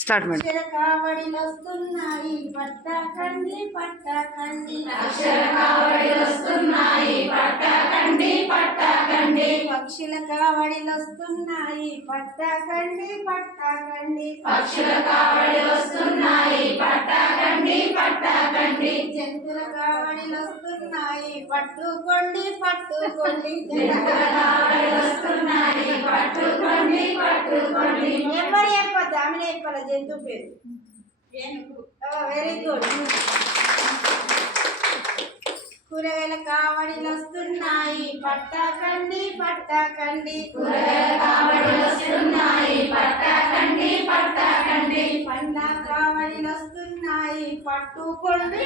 Start madam. అక్షర కావడిలు వస్తున్నాయి పట్టకండి పట్టకండి. అక్షర కావడిలు వస్తున్నాయి పట్టకండి పట్టకండి. పక్షుల కావడిలు వస్తున్నాయి పట్టకండి పట్టకండి. పక్షుల కావడిలు వస్తున్నాయి పట్టకండి పట్టకండి. జంతువుల కావడిలు వస్తున్నాయి పట్టుకోండి పట్టుకోండి. జంతువుల కావడిలు వస్తున్నాయి పట్టుకోండి పట్టుకోండి. ఎవరు చెప్పద్దు, ఆమె చెప్పాలి జంతువు పేరు. Very good. కూరగాయల కావడిలు వస్తున్నాయి పట్టకండి పట్టకండి. కూరగాయల కావడిలు వస్తున్నాయి పట్టకండి పట్టకండి. పండ్ల కావడిలు వస్తున్నాయి పట్టుకోండి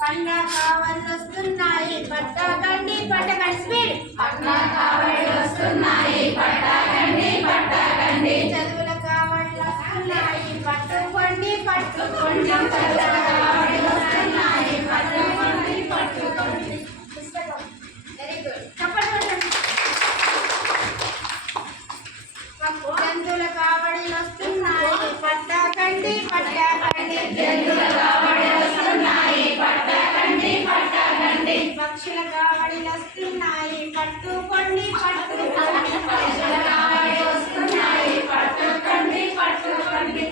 పండ్ల కావడిలు వస్తున్నాయి పట్టకండి పట్టకండి. స్పీడ్. పండ్ల కావడిలు వస్తున్నాయి పట్టకండి పట్టకండి. చదువుల కావడిలు వస్తున్నాయి పట్టుకోండి పట్టుకోండి. చదువుల కావడిలు వస్తున్నాయి పట్టుకోండి పట్టుకోండి. Very good. చెప్పండి. జంతువుల కావడిలు వస్తున్నాయి పట్టకండి పట్టకండి. జంతువుల కావడిలు వస్తున్నాయి పట్టకండి పట్టకండి. పక్షుల కావడిలు వస్తున్నాయి పట్టుకోండి పట్టుకోండి. పక్షుల కావడిలు వస్తున్నాయి పట్టుకోండి పట్టుకోండి.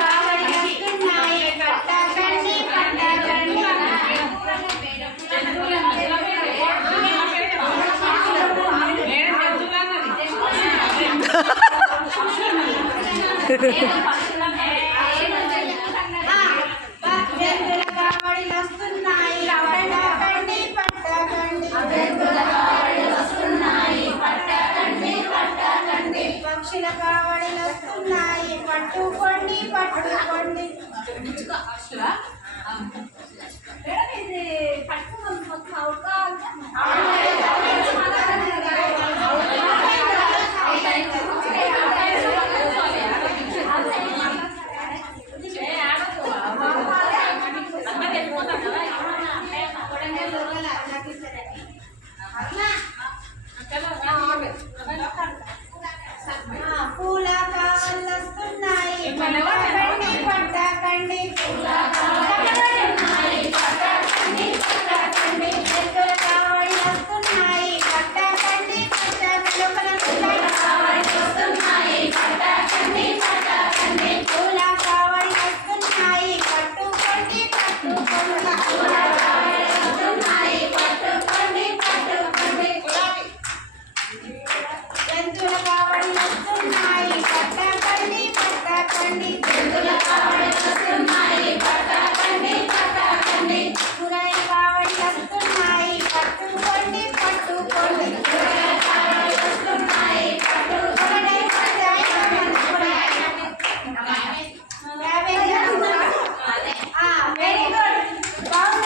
కావడిలు వస్తున్నాయి పట్టకండి పట్టకండి. జంతువుల కావడిలు వస్తున్నాయి పట్టకండి పట్టకండి. జంతువుల కావడిలు వస్తున్నాయి పట్టకండి పట్టకండి. పక్షుల కావడిలు వస్తున్నాయి పట్టుకోండి పట్టుకోండి.